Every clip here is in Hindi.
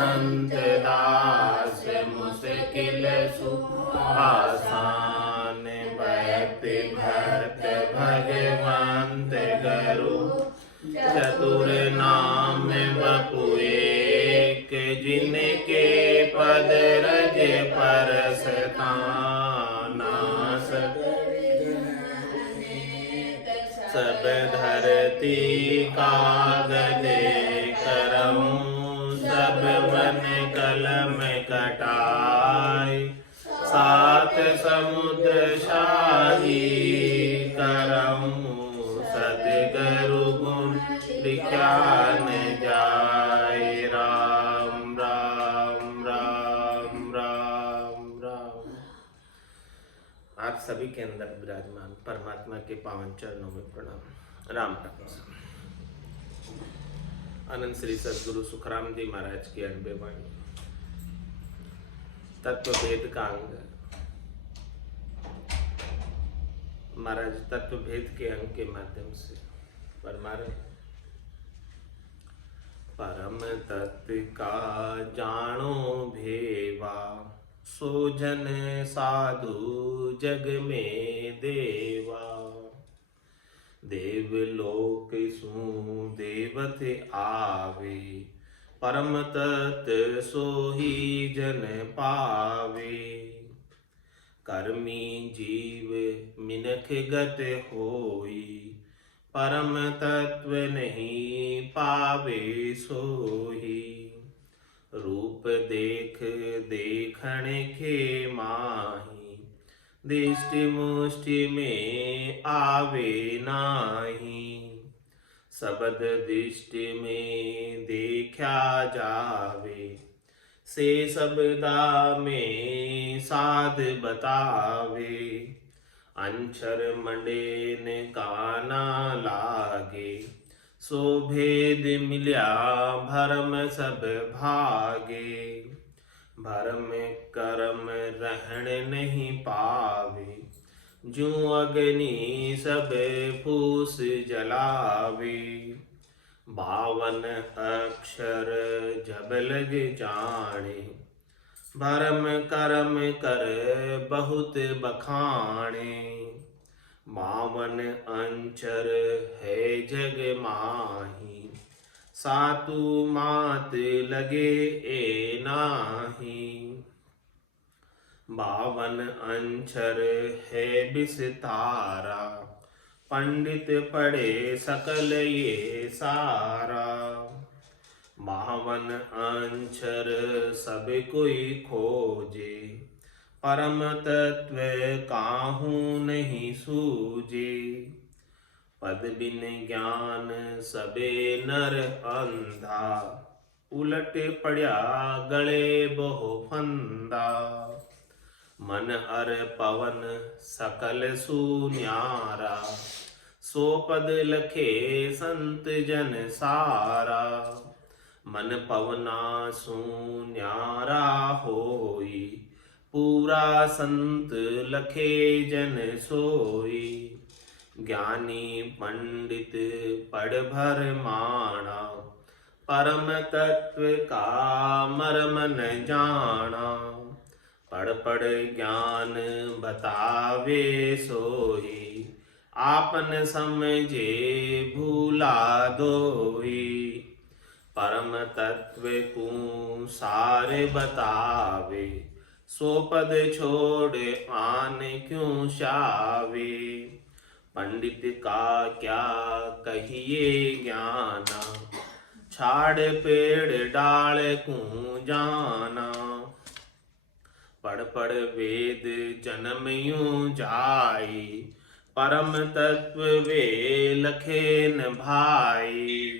संत दास मुश्किल सुआसान, भक्ति भक्त भगवंत गुरु, चतुर नाम बपु एक, जिनके पद रज परसताना, सब धरती कागज करऊं, सब वन कलम कटाई, सात समुद्र शाही करऊं, सतगुरु गुण लिखा न जाए। राम राम राम राम राम। आप सभी के अंदर विराजमान परमात्मा के पावन चरणों में प्रणाम। राम राम। अनंत श्री सदगुरु सुखराम जी महाराज की 90 वाणी तत्व भेद का अंग। महाराज तत्व भेद के अंग के माध्यम से फरमा रहे, परम तत्व का जानो भेवा, सो जन साधु जग में देवा, देवलोक सु देवत आवे, परम तत्व सो ही जन पावे, कर्मी जीव मिनख गत होई, परम तत्व नहीं पावे सोही, रूप देख देखण के माही, दृष्टि मुष्टि में आवे नाही, शब्द दृष्टि में देखा जावे, से शब्दा में साध बतावे, अंचर मंडेन काना लागे, सो भेद मिल्या भरम सब भागे, भरम करम रहन नहीं पावे, जू अग्नि सब फूस जलावे, 52 अक्षर जब लग जाने, भरम करम कर बहुत बखाने, 52 अंचर है जग माही, सातु मात लगे ए नाही, 52 अंचर है विस्तारा, पंडित पढ़े सकल ये सारा, 52 अंचर सब कोई खोजे, परम तत्व काहू नहीं सूझे, पद बिन ज्ञान सबे नर अंधा, उलट पड़ा गले बहु फंदा, मन अर पवन सकल सुन्यारा, सो पद लखे संत जन सारा, मन पवना सुन्यारा होई, पूरा संत लखे जन सोई, ज्ञानी पंडित पढ़ भर माना, परम तत्व का मर्म न जाना, पढ़ पढ़ ज्ञान बतावे सोई, आपन समझे भूला दोई, परम तत्व को सारे बतावे, सो पद छोड़ आन क्यों शावे, पंडित का क्या कहिए ज्ञाना, छाड़ पेड़ डाल को जाना, पढ़ पढ़ वेद जन्म यूं जाई, परम तत्व वे लखे न भाई,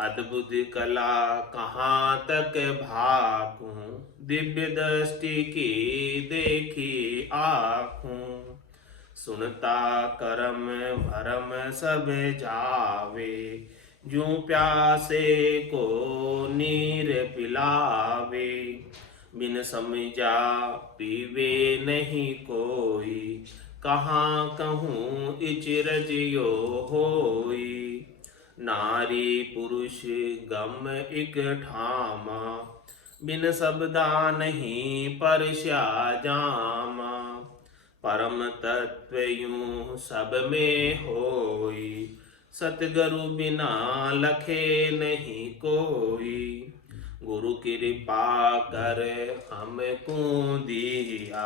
अद्भुत कला कहाँ तक भाकूं, दिव्य दृष्टि की देखी आँखों, सुनता करम भरम सब जावे, जूं प्यासे को नीर पिलावे, बिन समझा पीवे नहीं कोई, कहाँ कहूँ इचरजियो होई, नारी पुरुष गम एक ठामा, बिन शब्दा नहीं परस्या जामा। परम तत्व यूं सब में होई, सतगुरु बिना लखे नहीं कोई। गुरु कृपा कर हमको दिया,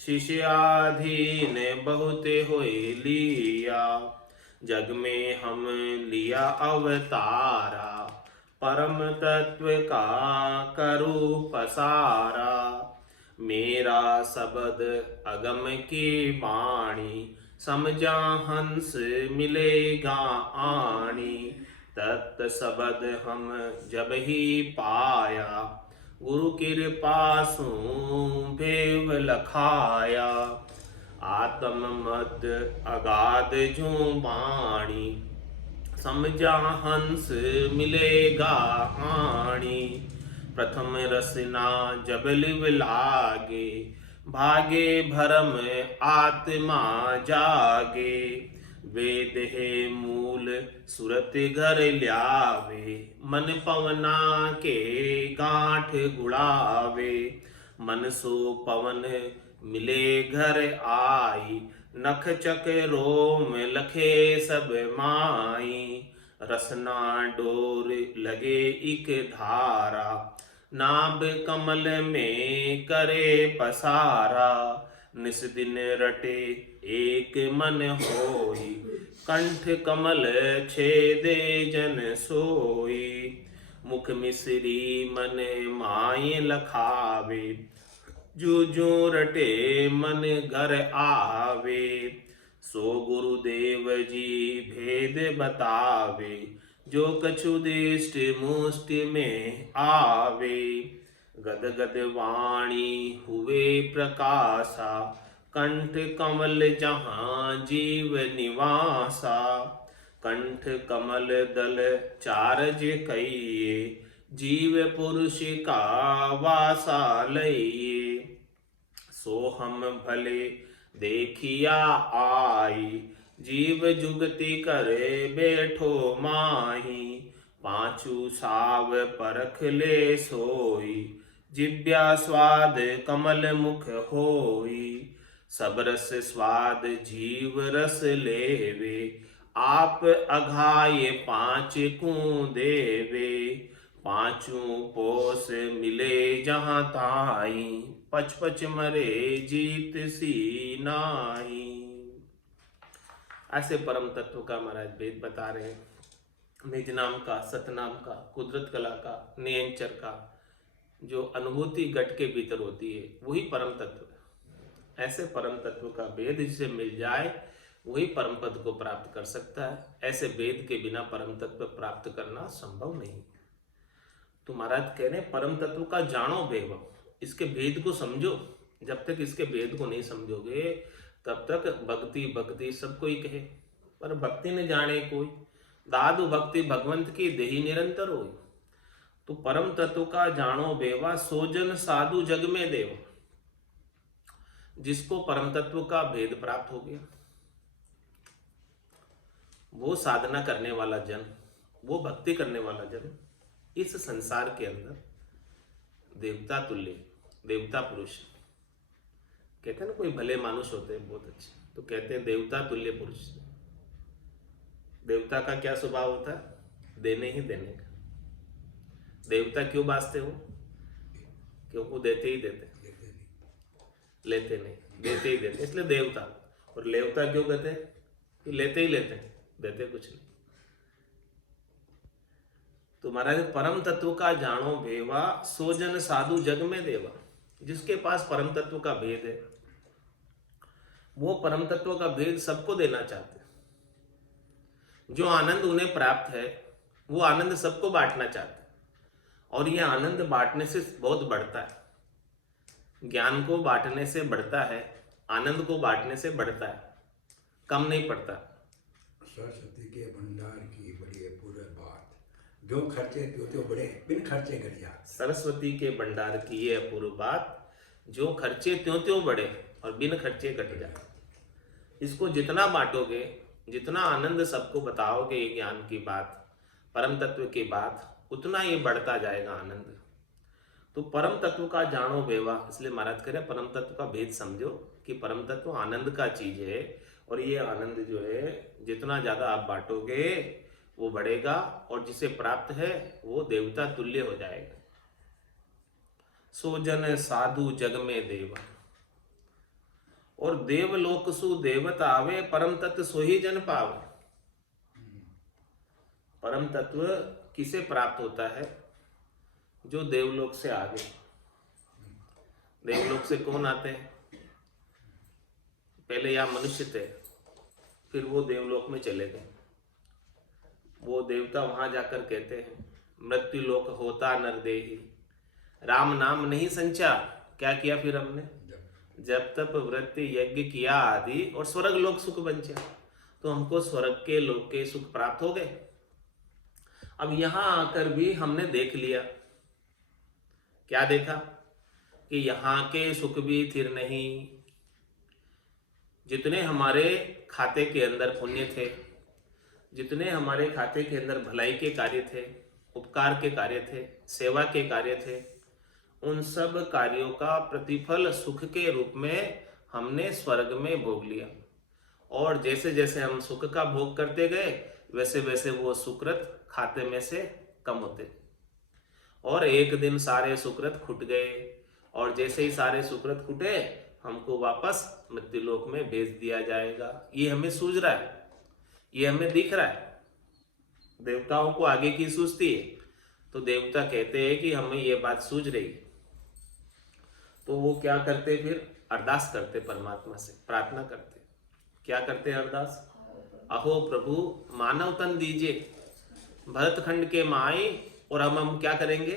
शिष्याधीन बहुत होए लिया। जग में हम लिया अवतारा, परम तत्व का करो पसारा। मेरा शब्द अगम की वाणी, समझा हंस मिलेगा आणी। तत् शब्द हम जब ही पाया, गुरु कृपा सु भेव लखाया। आत्म मत अगाध जो वाणी, समझा हंस मिलेगा आणी। प्रथम रसना जब लिव लागे, भागे भरम आत्मा जागे। वेद है मूल सुरत घर ल्यावे, मन पवना के गांठ गुड़ावे। मन सो पवन मिले घर आई, नख चक रोम लखे सब माई। रसना डोर लगे इक धारा, नाभ कमल में करे पसारा। निस दिन रटे एक मन होई, कंठ कमल छेदे जन सोई। मुख मिश्री मन माय लखावे, जो जो रटे मन घर आवे। सो गुरुदेव जी भेद बतावे, जो कछु दृष्टि मुष्टि में आवे। गद गद वाणी हुए प्रकाशा, कंठ कमल जहाँ जीव निवासा। कंठ कमल दल चारज कहिए, जीव पुरुष का वासा लइए। सो हम भले देखिया आई, जीव जुगति करे बैठो माही। पांचू साव परख ले सोई, जिब्या स्वाद कमल मुख होई। सब रस स्वाद जीव रस लेवे, आप अघाये पांच को देवे। पांचों पोस मिले जहाँ ताई, पच पच मरे जीत सी नाई। ऐसे परम तत्व का महाराज वेद बता रहे हैं। निज नाम का, सतनाम का, कुदरत कला का, नियंचर का जो अनुभूति घट के भीतर होती है वही परम तत्व है। ऐसे परम तत्व का वेद जिसे मिल जाए वही परम पद को प्राप्त कर सकता है। ऐसे वेद के बिना परम तत्व प्राप्त करना संभव नहीं। तो महाराज कह रहे हैं परम तत्व का जानो भेव, इसके भेद को समझो। जब तक इसके भेद को नहीं समझोगे तब तक भक्ति भक्ति सब कोई कहे, पर भक्ति न जाने कोई। दादु भक्ति भगवंत की देही निरंतर हो। तो परम तत्व का जानो बेवा, सोजन साधु जग में देव। जिसको परम तत्व का भेद प्राप्त हो गया, वो साधना करने वाला जन, वो भक्ति करने वाला जन इस संसार के अंदर देवता तुल्य, देवता पुरुष। कहते हैं ना कोई भले मानुष होते हैं बहुत अच्छे, तो कहते हैं देवता तुल्य पुरुष। देवता का क्या स्वभाव होता है? देने ही देने का। देवता क्यों बाजते हो? क्योंकि देते ही देते, लेते नहीं, देते ही देते, इसलिए देवता। और लेवता क्यों कहते हैं? कि लेते ही लेते, देते कुछ नहीं। तो महाराज परम तत्व का जानो भेवा, सोजन साधु जग में देवा। जिसके पास परम तत्व का भेद है वो परम तत्व का भेद सबको देना चाहते हैं। जो आनंद उन्हें प्राप्त है वो आनंद सबको बांटना चाहते हैं। और यह आनंद बांटने से बहुत बढ़ता है। ज्ञान को बांटने से बढ़ता है, आनंद को बांटने से बढ़ता है, कम नहीं पड़ता। सरस्वती के भंडार की बड़ी पूरे बात, जो खर्चे त्यो बड़े, बिन खर्चे घटिया। सरस्वती के भंडार की ये अपूर्व बात, जो खर्चे त्यों बढ़े और बिन खर्चे घट जाए। इसको जितना बांटोगे, जितना आनंद सबको बताओगे ये ज्ञान की बात, परम तत्व की बात, उतना ये बढ़ता जाएगा आनंद। तो परम तत्व का जानो बेवा, इसलिए महाराज कह रहे हैं परम तत्व का भेद समझो कि परम तत्व आनंद का चीज है, और ये आनंद जो है जितना ज्यादा आप बांटोगे वो बढ़ेगा, और जिसे प्राप्त है वो देवता तुल्य हो जाएगा। सो जन साधु जग में देवा, और देवलोक सु देवता आवे, परम तत्व सो ही जन पावे। परम तत्व किसे प्राप्त होता है? जो देवलोक से आगे। देवलोक से कौन आते हैं? पहले यहाँ मनुष्य थे, फिर वो देवलोक में चले गए। वो देवता वहां जाकर कहते हैं मृत्यु लोक होता नरदेही, राम नाम नहीं संचा। क्या किया फिर हमने? जब तप वृत्ति यज्ञ किया आदि, और स्वर्ग लोक सुख बंचा, तो हमको स्वर्ग के लोक के सुख प्राप्त हो गए। अब यहां आकर भी हमने देख लिया, क्या देखा? कि यहाँ के सुख भी स्थिर नहीं। जितने हमारे खाते के अंदर पुण्य थे, जितने हमारे खाते के अंदर भलाई के कार्य थे, उपकार के कार्य थे, सेवा के कार्य थे, उन सब कार्यों का प्रतिफल सुख के रूप में हमने स्वर्ग में भोग लिया। और जैसे जैसे हम सुख का भोग करते गए, वैसे वैसे वो सुकृत खाते में से कम होते, और एक दिन सारे सुकृत खुट गए, और जैसे ही सारे सुकृत खुटे, हमको वापस मृत्युलोक में भेज दिया जाएगा। ये हमें सूझ रहा है, ये हमें दिख रहा है। देवताओं को आगे की सूझती है, तो देवता कहते हैं कि हमें ये बात सूझ रही है। तो वो क्या करते? फिर अरदास करते, परमात्मा से प्रार्थना करते। क्या करते अरदास? अहो प्रभु मानव तन दीजिए, भरतखंड के माई, और हम क्या करेंगे?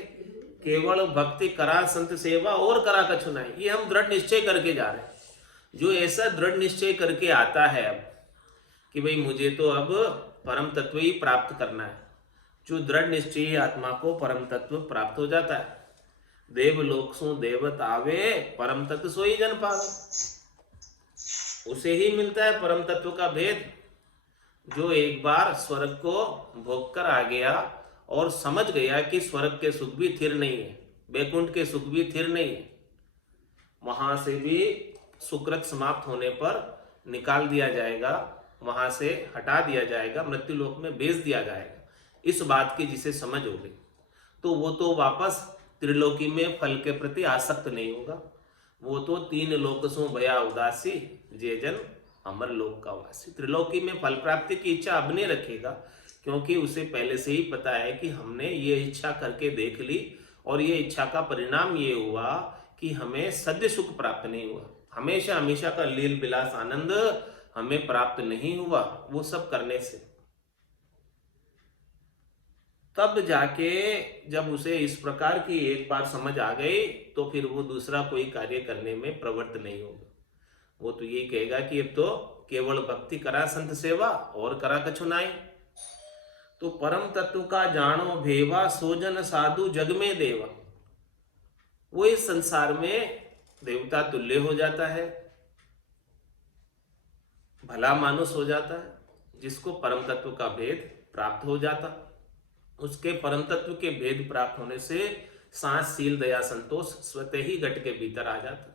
केवल भक्ति करा संत सेवा, और करा कछु नहीं। ये हम दृढ़ निश्चय करके जा रहे हैं। जो ऐसा दृढ़ निश्चय करके आता है अब कि भाई मुझे तो अब परम तत्व ही प्राप्त करना है, जो दृढ़ निश्चयी आत्मा को परम तत्व प्राप्त हो जाता है। देवलोक सु देवत आवे, परम तत्व सोई जन पावे। उसे ही मिलता है परम तत्व का भेद, जो एक बार स्वर्ग को भोग कर आ गया और समझ गया कि स्वर्ग के सुख भी स्थिर नहीं है, वैकुंठ के सुख भी स्थिर नहीं है। वहां से भी सुकृत समाप्त होने पर निकाल दिया जाएगा, वहां से हटा दिया जाएगा, मृत्यु लोक में भेज दिया जाएगा। इस बात की जिसे समझ हो गई, तो वो तो वापस त्रिलोकी में फल के प्रति आसक्त नहीं होगा। वो तो तीन लोक सो भया उदासी, जे जन अमर लोक का वासी। त्रिलोकी में फल प्राप्ति की इच्छा अब नहीं रखेगा, क्योंकि उसे पहले से ही पता है कि हमने ये इच्छा करके देख ली, और ये इच्छा का परिणाम ये हुआ कि हमें सद्य सुख प्राप्त नहीं हुआ। हमेशा हमेशा का लील विलास आनंद हमें प्राप्त नहीं हुआ वो सब करने से। तब जाके जब उसे इस प्रकार की एक बार समझ आ गई, तो फिर वो दूसरा कोई कार्य करने में प्रवृत्त नहीं होगा। वो तो यही कहेगा कि अब तो केवल भक्ति करा संत सेवा, और करा कछु नाई। तो परम तत्व का जानो भेवा, सोजन साधु जग में देवा। वो इस संसार में देवता तुल्य हो जाता है, भला मानुष हो जाता है, जिसको परम तत्व का भेद प्राप्त हो जाता। उसके परम तत्व के भेद प्राप्त होने से सांस सील दया संतोष स्वतः ही घट के भीतर आ जाता,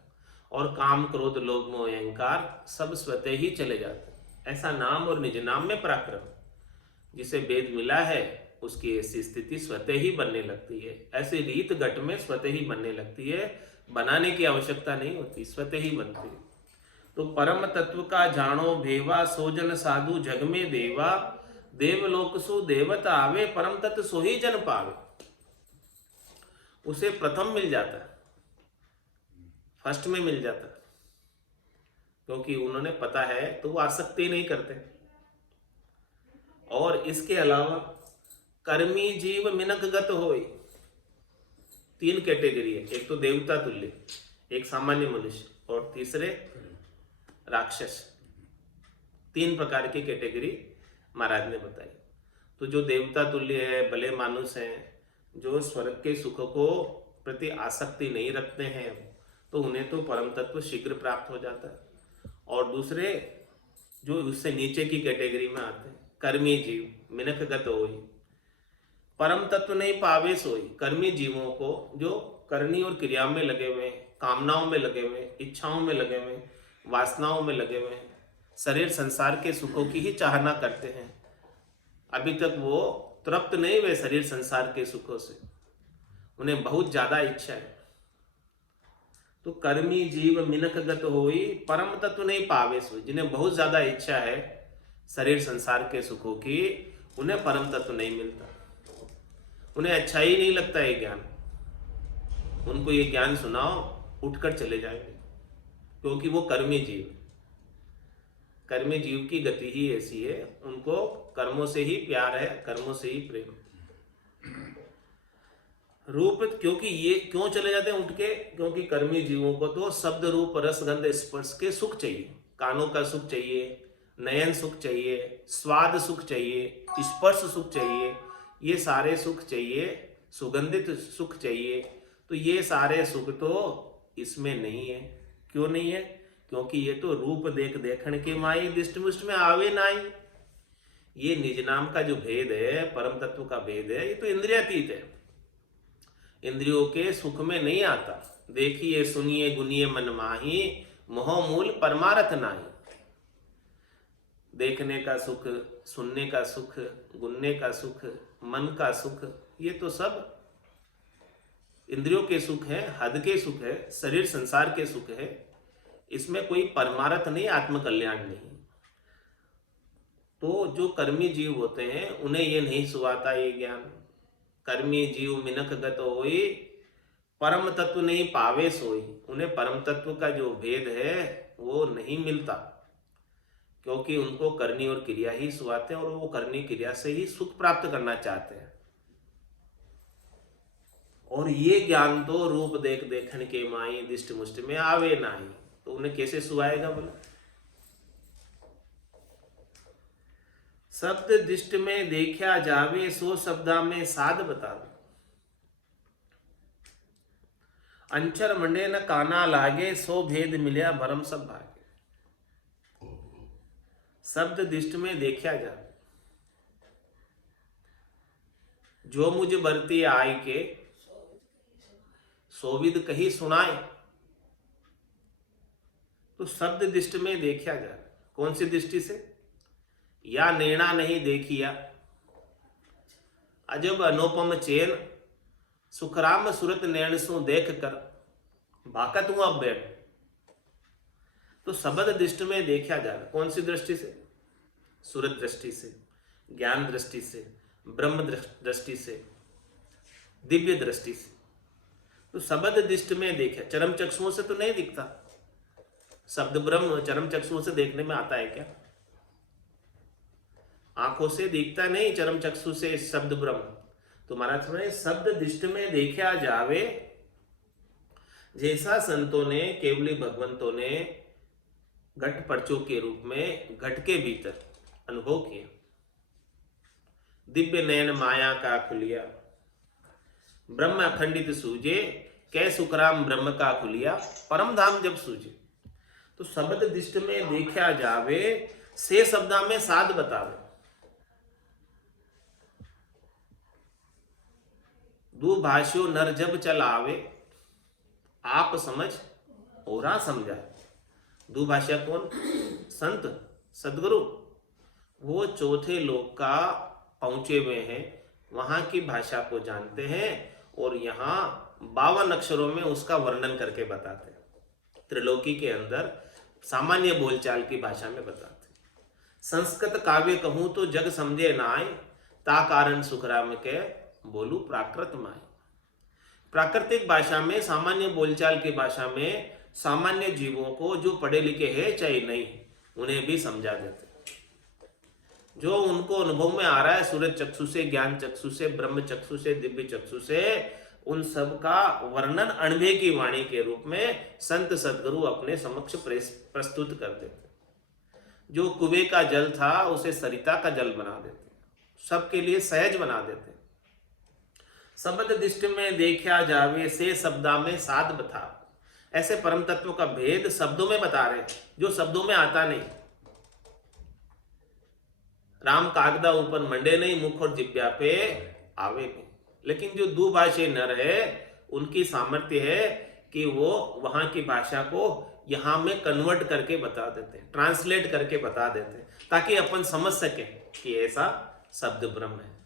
और काम क्रोध लोभ मोह अहंकार सब स्वतः ही चले जाते। ऐसा नाम और निज नाम में पराक्रम, जिसे भेद मिला है उसकी ऐसी स्थिति स्वतः ही बनने लगती है। ऐसी रीत घट में स्वतः ही बनने लगती है, बनाने की आवश्यकता नहीं होती, स्वतः ही बनती है। तो परम तत्व का जानो भेवा, सोजन साधु जग में देवा। देवलोक सु देवता आवे, परम तत्व सो ही जन पावे। उसे प्रथम मिल जाता है, फर्स्ट में मिल जाता है, क्योंकि उन्होंने पता है तो वो आसक्ति नहीं करते। और इसके अलावा कर्मी जीव मिनक गत होय। तीन कैटेगरी है, एक तो देवता तुल्य, एक सामान्य मनुष्य, और तीसरे राक्षस। तीन प्रकार की कैटेगरी महाराज ने बताई। तो जो देवता तुल्य है, भले मानुष हैं, जो स्वर्ग के सुख को प्रति आसक्ति नहीं रखते हैं, तो उन्हें तो परम तत्व शीघ्र प्राप्त हो जाता है। और दूसरे जो उससे नीचे की कैटेगरी में आते हैं, कर्मी जीव मिनक गत होई, परम तत्व नहीं पावे सोई। कर्मी जीवों को जो करनी और क्रिया में लगे हुए हैं, कामनाओं में लगे हुए हैं, इच्छाओं में लगे हुए हैं, वासनाओं में लगे हुए हैं, शरीर संसार के सुखों की ही चाहना करते हैं। अभी तक वो तृप्त नहीं हुए शरीर संसार के सुखों से, उन्हें बहुत ज्यादा इच्छा है। तो कर्मी जीव मिनकगत होई परम तत्व नहीं पावे सोई। जिन्हें बहुत ज्यादा इच्छा है शरीर संसार के सुखों की, उन्हें परम तत्व नहीं मिलता, उन्हें अच्छा ही नहीं लगता ये ज्ञान। उनको ये ज्ञान सुनाओ उठकर चले जाएंगे, क्योंकि वो कर्मी जीव, कर्मी जीव की गति ही ऐसी है, उनको कर्मों से ही प्यार है, कर्मों से ही प्रेम। रूप, क्योंकि ये क्यों चले जाते हैं उठ के, क्योंकि कर्मी जीवों को तो शब्द रूप रस गंध स्पर्श के सुख चाहिए, कानों का सुख चाहिए, नयन सुख चाहिए, स्वाद सुख चाहिए, स्पर्श सुख चाहिए, ये सारे सुख चाहिए, सुगंधित सुख चाहिए। तो ये सारे सुख तो इसमें नहीं है। क्यों नहीं है? क्योंकि ये तो रूप देख देखण के माई दिष्ट मुष्ट में आवे नाई। ये निज नाम का जो भेद है, परम तत्व का भेद है, ये तो इंद्रियातीत है, इंद्रियों के सुख में नहीं आता। देखिए सुनिए गुनिए मन माही, मोह मूल परमारथ नाही। देखने का सुख, सुनने का सुख, गुनने का सुख, मन का सुख, ये तो सब इंद्रियों के सुख है, हद के सुख है, शरीर संसार के सुख है। इसमें कोई परमार्थ नहीं, आत्मकल्याण नहीं। तो जो कर्मी जीव होते हैं उन्हें ये नहीं सुहाता ये ज्ञान। कर्मी जीव मिनक गत होई परम तत्व नहीं पावे सोई। उन्हें परम तत्व का जो भेद है वो नहीं मिलता, क्योंकि उनको करनी और क्रिया ही सुहाते हैं और वो करनी क्रिया से ही सुख प्राप्त करना चाहते हैं। और ये ज्ञान तो रूप देख देखन के माई दिष्ट मुष्ट में आवे नाही। तो उन्हें कैसे सुहाएगा बोला? शब्द दिष्ट में देखा जावे, सो शब्दा में साध बतावे। अंचर मंडे न काना लागे, सो भेद मिलिया भरम सब भागे। शब्द दिष्ट में देखा जावे, जो मुझ बरती आय के, सोविद कही सुनाए। तो शब्द दृष्टि में देखा जाए, कौन सी दृष्टि से? या नैना नहीं देखिया अजब अनुपम चैन, सुखराम सुरत नैन सु देख कर भाकत हूं अब बैठ। तो शब्द दृष्टि में देखा जाए, कौन सी दृष्टि से? सुरत दृष्टि से, ज्ञान दृष्टि से, ब्रह्म दृष्टि से, दिव्य दृष्टि से। तो शब्द दृष्टि में देखा, चरम चक्षुओं से तो नहीं दिखता। शब्द ब्रह्म चरम चक्षुओं से देखने में आता है क्या? आंखों से दिखता नहीं चरम चक्षु से शब्द ब्रह्म। तो महाराज में शब्द दृष्टि में देखा जावे, जैसा संतों ने, केवली भगवंतों ने घट पर्चों के रूप में घट के भीतर अनुभव किया। दिव्य नयन माया का खुलिया, ब्रह्म अखंडित सूझे, कै सुखराम ब्रह्म का खुलिया, परम धाम जब सूझे। तो शब्द दृष्टि में देखा जावे, से शब्दा में साध बतावे। दू भाष्यो नर जब चल आवे, आप समझ औरा समझाए। दू भाषा कौन? संत सदगुरु। वो चौथे लोक का पहुंचे हुए हैं, वहां की भाषा को जानते हैं और यहाँ 52 अक्षरों में उसका वर्णन करके बताते हैं। त्रिलोकी के अंदर सामान्य बोलचाल की भाषा में बताते हैं। संस्कृत काव्य कहूं तो जग समझे नाय, ता कारण सुखराम के बोलू प्राकृत माय। प्राकृतिक भाषा में, सामान्य बोलचाल की भाषा में सामान्य जीवों को, जो पढ़े लिखे हैं चाहे नहीं, उन्हें भी समझा देते। जो उनको अनुभव में आ रहा है सूरज चक्षु से, ज्ञान चक्षु से, ब्रह्म चक्षु से, दिव्य चक्षु से, उन सब का वर्णन अणभे की वाणी के रूप में संत सदगुरु अपने समक्ष प्रस्तुत कर देते। जो कुएं का जल था उसे सरिता का जल बना देते, सबके लिए सहज बना देते। शब्द दृष्टि में देखा जावे, से शब्दा में साध बता। ऐसे परम तत्व का भेद शब्दों में बता रहे, जो शब्दों में आता नहीं। राम कागदा ऊपर मंडे नहीं, मुख और जिब्या पे आवे नहीं। लेकिन जो दुभाषी नर है उनकी सामर्थ्य है कि वो वहाँ की भाषा को यहाँ में कन्वर्ट करके बता देते हैं, ट्रांसलेट करके बता देते हैं, ताकि अपन समझ सकें कि ऐसा शब्द ब्रह्म है।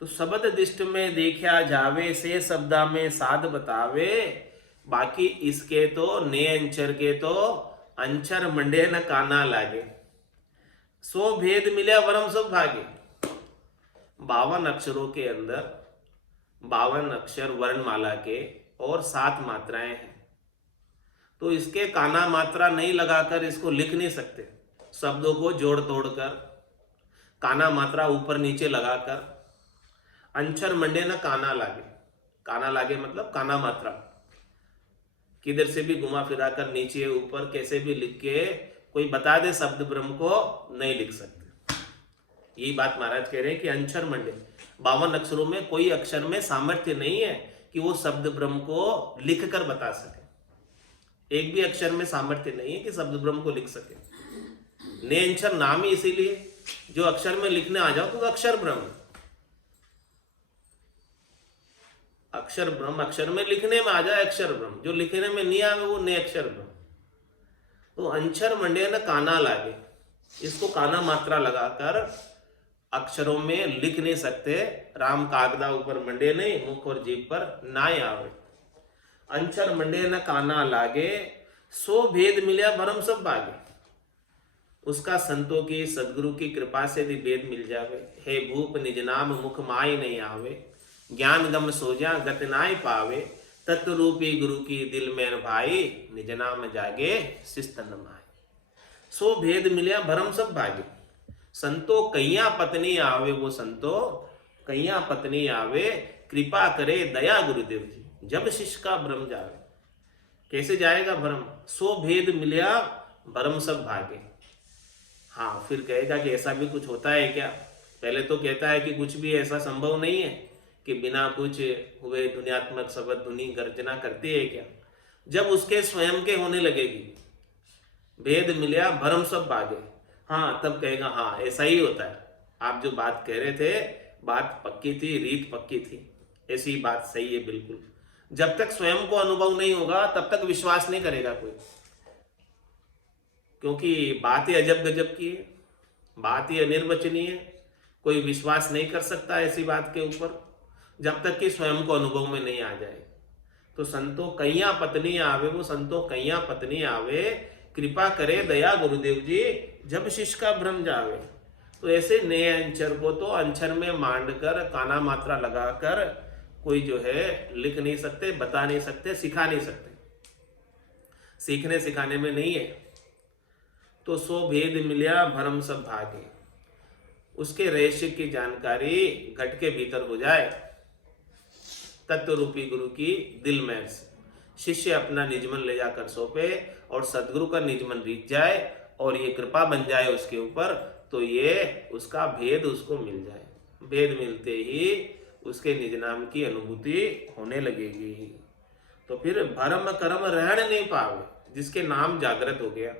तो शब्द दिष्ट में देखा जावे से शब्दा में साध बतावे, बाकी इसके तो ने अंचर के तो अंचर मंडे न काना लागे, सो भेद मिले वरम सब भागे। 52 अक्षरों के अंदर 52 अक्षर वर्णमाला के और 7 मात्राएं हैं, तो इसके काना मात्रा नहीं लगाकर इसको लिख नहीं सकते। शब्दों को जोड़ तोड़ कर काना मात्रा ऊपर नीचे लगाकर अंचर मंडे न काना लागे, काना लागे मतलब काना मात्रा किधर से भी घुमा फिरा कर नीचे ऊपर कैसे भी लिख के कोई बता दे शब्द ब्रह्म को नहीं लिख सकते। यही बात महाराज कह रहे हैं कि अंचर मंडे 52 अक्षरों में कोई अक्षर में सामर्थ्य नहीं है कि वो शब्द ब्रह्म को लिख कर बता सके। एक भी अक्षर में सामर्थ्य नहीं है कि शब्द ब्रह्म को लिख सके। ने अंचर नाम ही इसीलिए, जो अक्षर में लिखने आ जाओ तो अक्षर ब्रह्म, अक्षर ब्रह्म, अक्षर में लिखने में आ जाए अक्षर ब्रह्म, जो लिखने में नहीं आवे वो ने अक्षर ब्रह्म। तो अंचर मंडे न काना लागे, इसको काना मात्रा लगाकर अक्षरों में लिख नहीं सकते। राम कागदा ऊपर मंडे नहीं, मुख और जीभ पर ना आवे। अंचर मंडे न काना लागे, सो भेद मिलिया भरम सब भागे। उसका संतों की सदगुरु की कृपा से भी भेद मिल जावे। हे भूप निज नाम मुख माई नहीं आवे, ज्ञान गम सोजा गत नाय पावे। तत्व रूपी गुरु की दिल में भाई, निज नाम जागे शिस्तन माई। सो भेद मिलिया भरम सब भागे। संतो कैया पत्नी आवे, वो संतो कैया पत्नी आवे, कृपा करे दया गुरुदेव जी, जब शिष्य का भ्रम जावे। कैसे जाएगा भ्रम? सो भेद मिलिया भरम सब भागे। हाँ, फिर कहेगा कि ऐसा भी कुछ होता है क्या? पहले तो कहता है कि कुछ भी ऐसा संभव नहीं है कि बिना कुछ हुए दुनियात्मक शब्द धुनी गर्जना करती है क्या? जब उसके स्वयं के होने लगेगी, भेद मिलिया भरम सब भागे, हाँ तब कहेगा हाँ ऐसा ही होता है। आप जो बात कह रहे थे बात पक्की थी, रीत पक्की थी, ऐसी बात सही है बिल्कुल। जब तक स्वयं को अनुभव नहीं होगा तब तक विश्वास नहीं करेगा कोई, क्योंकि बात ही अजब गजब की है, बात ही अनिर्वचनीय है। कोई विश्वास नहीं कर सकता ऐसी बात के ऊपर जब तक कि स्वयं को अनुभव में नहीं आ जाए। तो संतो कैया पत्नी आवे, वो संतो कैया पत्नी आवे, कृपा करे दया गुरुदेव जी, जब शिष्य का भ्रम जावे। तो ऐसे नए अंचर को तो अंचर में मांड कर काना मात्रा लगाकर कोई जो है लिख नहीं सकते, बता नहीं सकते, सिखा नहीं सकते, सीखने सिखाने में नहीं है। तो सो भेद मिलिया भरम सब भागे, उसके रहस्य की जानकारी घट के भीतर हो जाए। तत्व रूपी गुरु की दिल में शिष्य अपना निजमन ले जाकर सौंपे और सदगुरु का निजमन रीत जाए और ये कृपा बन जाए उसके ऊपर, तो ये उसका भेद उसको मिल जाए। भेद मिलते ही उसके निज नाम की अनुभूति होने लगेगी। तो फिर भरम कर्म रहन नहीं पावे, जिसके नाम जागृत हो गया।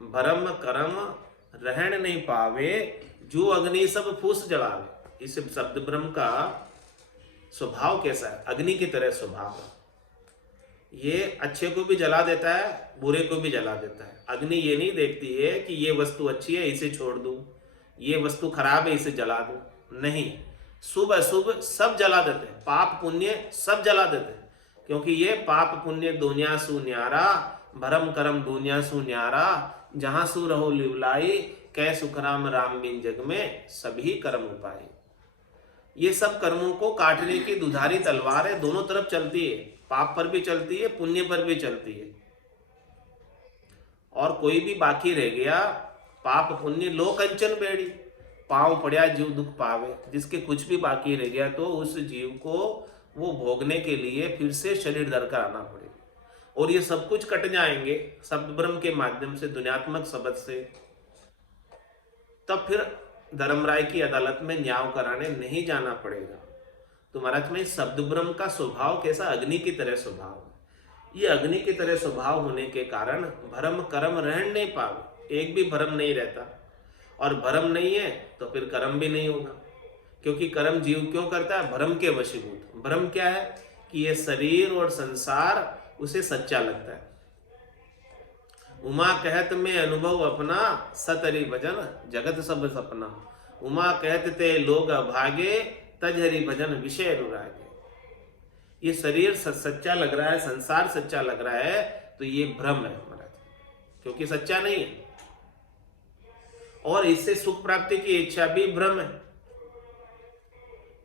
भरम कर्म रहन नहीं पावे, जो अग्नि सब फूस जलावे। इस शब्द ब्रह्म का स्वभाव कैसा है? अग्नि की तरह स्वभाव है। ये अच्छे को भी जला देता है, बुरे को भी जला देता है। अग्नि ये नहीं देखती है कि ये वस्तु अच्छी है इसे छोड़ दूं, ये वस्तु खराब है इसे जला दूं, नहीं, शुभ अशुभ सब जला देते हैं, पाप पुण्य सब जला देते हैं। क्योंकि ये पाप पुण्य दुनिया सु न्यारा, भरम कर्म दुनिया सु न्यारा, जहां सु रहो लिवलाई, कै सुखराम राम बिन जग में सभी कर्म उपाय। ये सब कर्मों को काटने की दुधारी तलवार है, दोनों तरफ चलती है, पाप पर भी चलती है, पुण्य पर भी चलती है। और कोई भी बाकी रह गया, पाप पुण्य लो कंचन बेड़ी, पांव पड़िया जीव दुख पावे। जिसके कुछ भी बाकी रह गया तो उस जीव को वो भोगने के लिए फिर से शरीर धर कर आना पड़ेगा। और ये सब कुछ कट जाएंगे शब्द ब्रह्म के माध्यम से, दुनियात्मक शब्द से। तब फिर धर्मराय की अदालत में न्याय कराने नहीं जाना पड़ेगा। तो महाराज में शब्द ब्रह्म का स्वभाव कैसा? अग्नि की तरह स्वभाव है। ये अग्नि की तरह स्वभाव होने के कारण भरम कर्म रहन नहीं पावे, एक भी भरम नहीं रहता। और भरम नहीं है तो फिर कर्म भी नहीं होगा, क्योंकि कर्म जीव क्यों करता है? भ्रम के वशीभूत। भ्रम क्या है? कि ये शरीर और संसार उसे सच्चा लगता है। उमा कहत में अनुभव अपना, सतहरि भजन जगत सब सपना। उमा कहत ते लोग अभागे, तज हरि भजन विषय अनुरागे। ये शरीर सच्चा लग रहा है, संसार सच्चा लग रहा है, तो ये भ्रम है महाराज, क्योंकि सच्चा नहीं है। और इससे सुख प्राप्ति की इच्छा भी भ्रम है,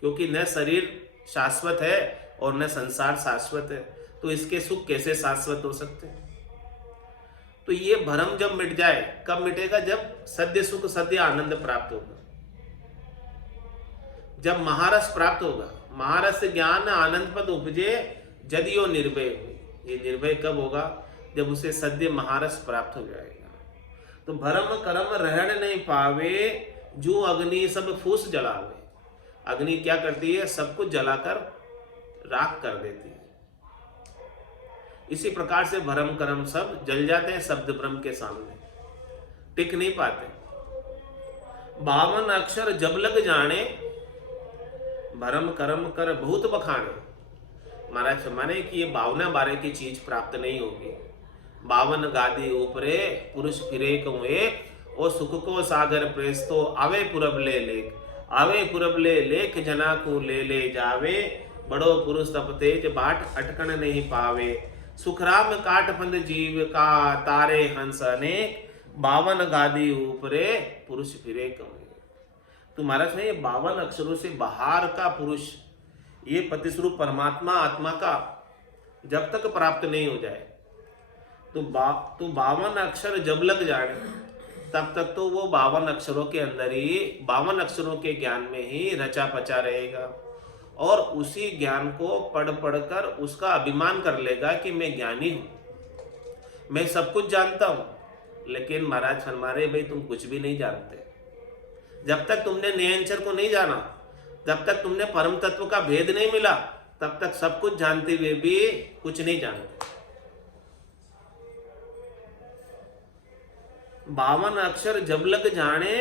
क्योंकि न शरीर शाश्वत है और न संसार शाश्वत है, तो इसके सुख कैसे शाश्वत हो सकते हैं? तो ये भ्रम जब मिट जाए, कब मिटेगा? जब सद्य सुख सद्य आनंद प्राप्त होगा, जब महारस प्राप्त होगा। महारस ज्ञान आनंद पद उपजे, जदियो निर्भय हुई। ये निर्भय कब होगा? जब उसे सद्य महारस प्राप्त हो जाएगा। तो भरम कर्म रहन नहीं पावे, जो अग्नि सब फूस जलावे। अग्नि क्या करती है? सब कुछ जलाकर राख कर देती है। इसी प्रकार से भरम कर्म सब जल जाते हैं शब्द ब्रह्म के सामने, टिक नहीं पाते। 52 अक्षर जब लग जाने, भरम कर्म कर बहुत बखाने। महाराज माने कि ये 52 की चीज प्राप्त नहीं होगी। 52 गादी ऊपरे, पुरुष फिरे कहूँ एक, और सुख को सागर प्रेस तो आवे पुरब ले लेख। आवे पुरब ले लेख, जना को ले जावे। बड़ो पुरुष तप तेज, बाट अटकन नहीं पावे। सुखराम काट फंद जीव का, तारे हंस अनेक। 52 गादी ऊपरे, पुरुष फिरे कहूँ। तो महाराज ने ये 52 अक्षरों से बाहर का पुरुष, ये पतिस्वरूप परमात्मा आत्मा का जब तक प्राप्त नहीं हो जाए, तो 52 अक्षर जब लग जाए, तब तक तो वो 52 अक्षरों के अंदर ही, 52 अक्षरों के ज्ञान में ही रचा पचा रहेगा, और उसी ज्ञान को पढ़ कर उसका अभिमान कर लेगा कि मैं ज्ञानी हूं, मैं सब कुछ जानता हूं। लेकिन महाराज फरमारे, भाई तुम कुछ भी नहीं जानते। जब तक तुमने नियंचर को नहीं जाना, जब तक तुमने परम तत्व का भेद नहीं मिला, तब तक सब कुछ जानते हुए भी कुछ नहीं जानते। 52 अक्षर जब लग जाने,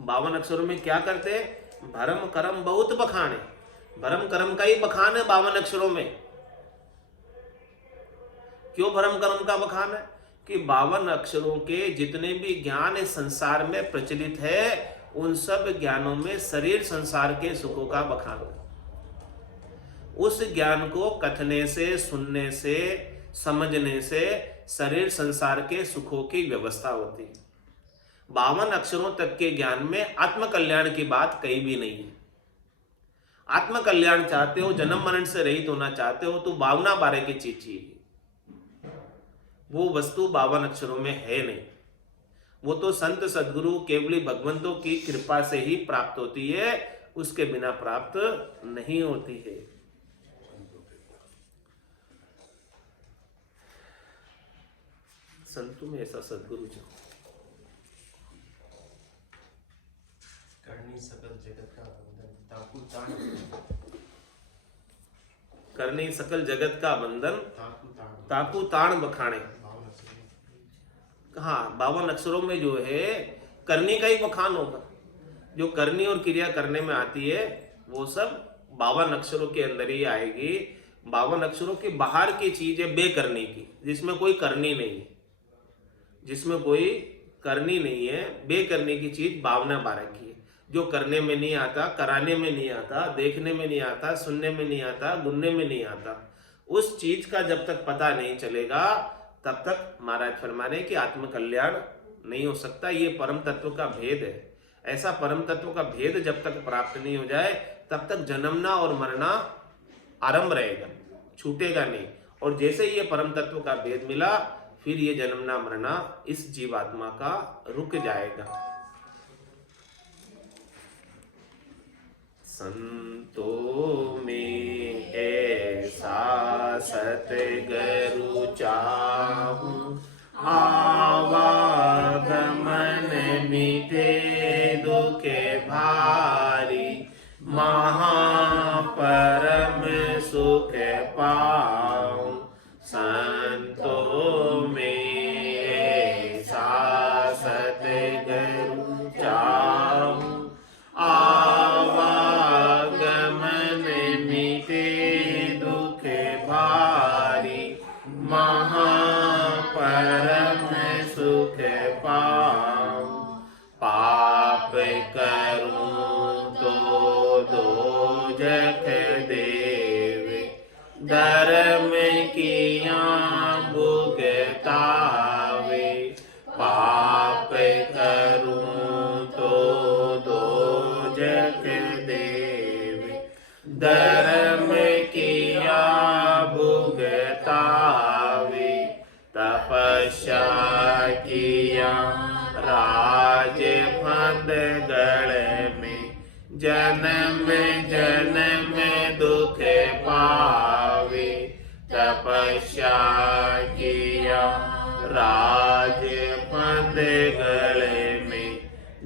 52 अक्षरों में क्या करते? भरम कर्म बहुत बखाने। भरम कर्म का ही बखान है 52 अक्षरों में। क्यों भरम कर्म का बखान है? कि 52 अक्षरों के जितने भी ज्ञान इस संसार में प्रचलित है, उन सब ज्ञानों में शरीर संसार के सुखों का बखान है। उस ज्ञान को कथने से, सुनने से, समझने से शरीर संसार के सुखों की व्यवस्था होती है। 52 अक्षरों तक के ज्ञान में आत्म कल्याण की बात कहीं भी नहीं है। आत्म कल्याण चाहते हो, जन्म मरण से रहित होना चाहते हो, तो 52 की चीज चाहिए। वो वस्तु 52 अक्षरों में है नहीं। वो तो संत सदगुरु केवली भगवंतों की कृपा से ही प्राप्त होती है, उसके बिना प्राप्त नहीं होती है। संतों में ऐसा सदगुरु जो करनी सकल जगत का बंधन, ताकू ताण करनी सकल जगत का बंधन, ताकू ताण ताकू ताण बखाने। भावना से हाँ, 52 अक्षरों में जो है करनी का ही बखान होगा। जो करनी और क्रिया करने में आती है, वो सब 52 अक्षरों के अंदर ही आएगी। 52 अक्षरों के बाहर की चीज है बेकरनी की, जिसमें कोई करनी नहीं है, जिसमें कोई करनी नहीं है। बेकरनी की चीज 52 की है। जो करने में नहीं आता, कराने में नहीं आता, देखने में नहीं आता, सुनने में नहीं आता, गुनने में नहीं आता, उस चीज का जब तक पता नहीं चलेगा, तब तक महाराज फरमाने कि आत्म कल्याण नहीं हो सकता। ये परम तत्व का भेद है। ऐसा परम तत्व का भेद जब तक प्राप्त नहीं हो जाए, तब तक जन्मना और मरना आरंभ रहेगा, छूटेगा नहीं। और जैसे ही ये परम तत्व का भेद मिला, फिर ये जन्मना मरना इस जीवात्मा का रुक जाएगा। संतों में ऐसा सतगुरु चाहूं, आवागमन मिटे दुखे भारी, महापरम सुख पाऊं। संतों में ऐसा सतगुरु चाहूं, आवागमन धर्म किया भुगतावे, पाप करूं तो दोजख देवे। धर्म किया भुगतावे, तपस्या किया राज फंद गले में, जन्म जन्म दुख पावे। तपस्या किया राज फंद गले में,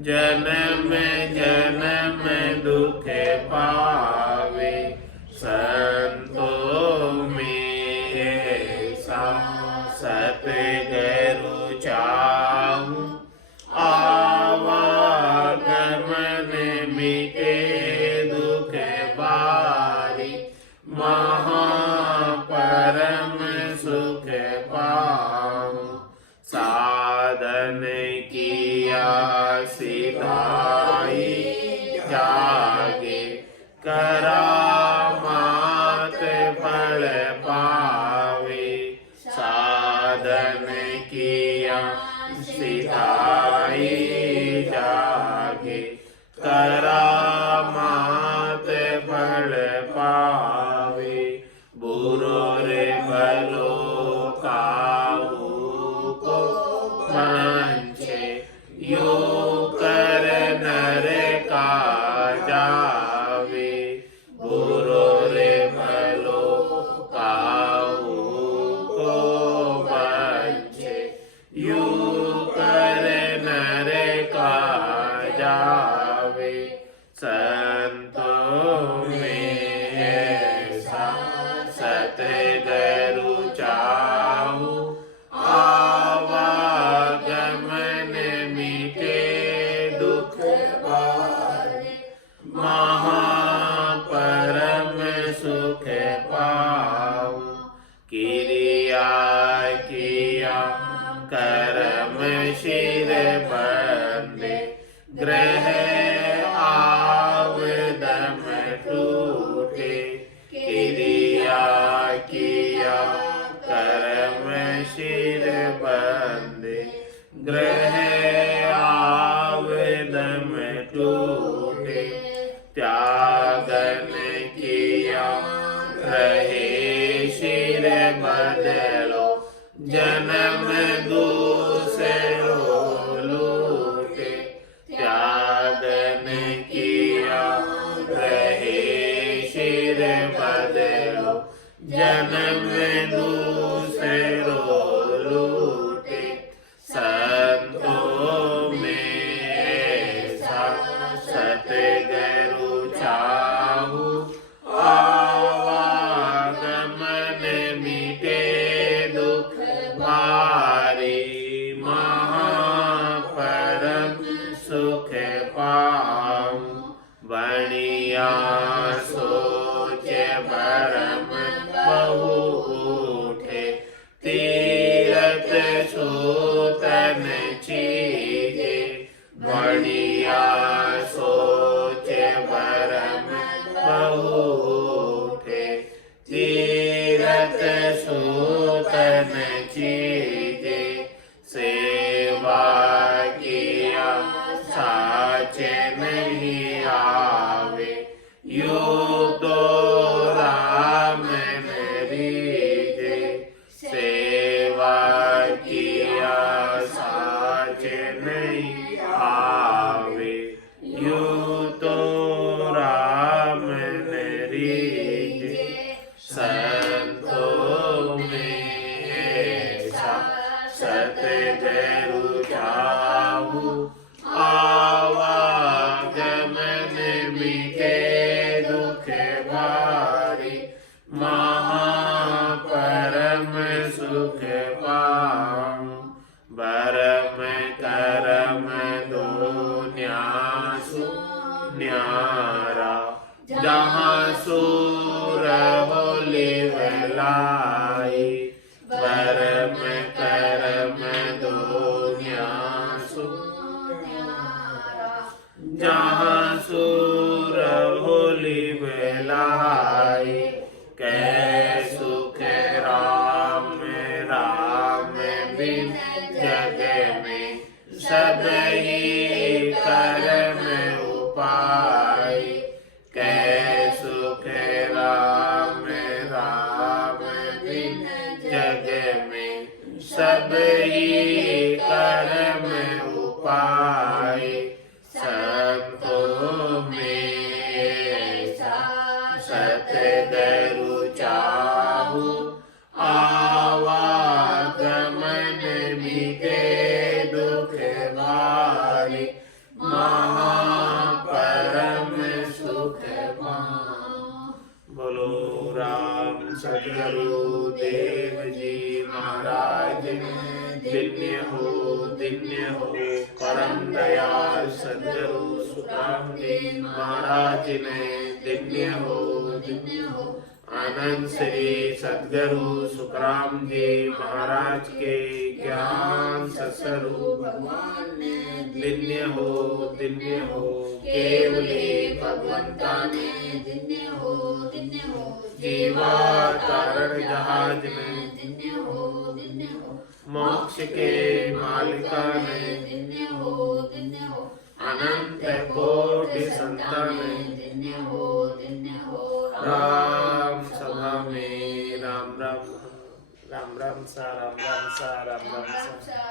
जन्म जन्म दुख पावे। संतों में ऐसा सतगुरु चाहूं, आवागमन मिटे दुख बारी। महापरम सुख पाऊं, साधन किया सिधाई जागे। करामात फल पावे, साधन किया सिधाई जागे। करामात फल पावे, बुरो रे भलो काहू को मंचे। यो कर नर का जावे, बुरो रे भलो काहू को मंचे। यो कर नर का जावे। संतों में ऐसा सतगुरु चाहूं, आवागमन मिटे दुख बारे। महापरम सुख पाऊं, किरिया किया कर्म शिर बंदे। ग्रह आवदम टूटे, किरिया किया कर्म शिर बंदे। ग्रह आवदम टूटे, त्यागन किया रहे शिर बदलो। जन्म दूसरो लूटे, त्यागन किया रहे शिर बदलो। जन्म दूसरो लूटे, संतों में ऐसा सतगुरु चाहूं, आवागमन मिटे दुख बारी। महापरम सुख पाऊं, बणिया सोच भरम बहु उठे। तीरथ सूतन चीजे, बणिया सोच भरम बहु उठे। तीरथ सूतन चीजे, सेवा किया साच नहीं आवे। यो तो राम नरीजे, सेवा किया साच नहीं आवे। यो तो राम नरीजे, संतों में ऐसा सतगुरु चाहूं, आवागमन मिटे दुख बारी। महापरम सुख पाऊं, बरम करम दो न्यासु न्यारा। जहाँ सूर हो लिवलाई, बरम करम दो न्यासु न्यारा। जहाँ सूर हो लिवलाई, कै सुख राम राम बिन जग में सब ही कर्म उपाय। कै सुख राम राम बिन जग में सब ही कर्म उपाय। संतों में ऐसा सतगुरु चाहु आवागमन मिटे दुख भारी। महापरम सुख पाऊं। बोलो राम सतगुरु देव जी महाराज धन्य हो परम दयाल सतगुरु सुखराम जी महाराज ने धन्य हो। आनंद श्री सतगुरु सुखराम जी महाराज के ज्ञान सत्स्वरूप भगवान ने धन्य हो केवले भगवंता ने धन्य हो जीवा तारण जहाज में धन्य हो मोक्ष के मालिका ने धन्य हो अनंत कोटि संतान धन्य हो राम सभा में राम राम सा राम राम सा राम राम सा।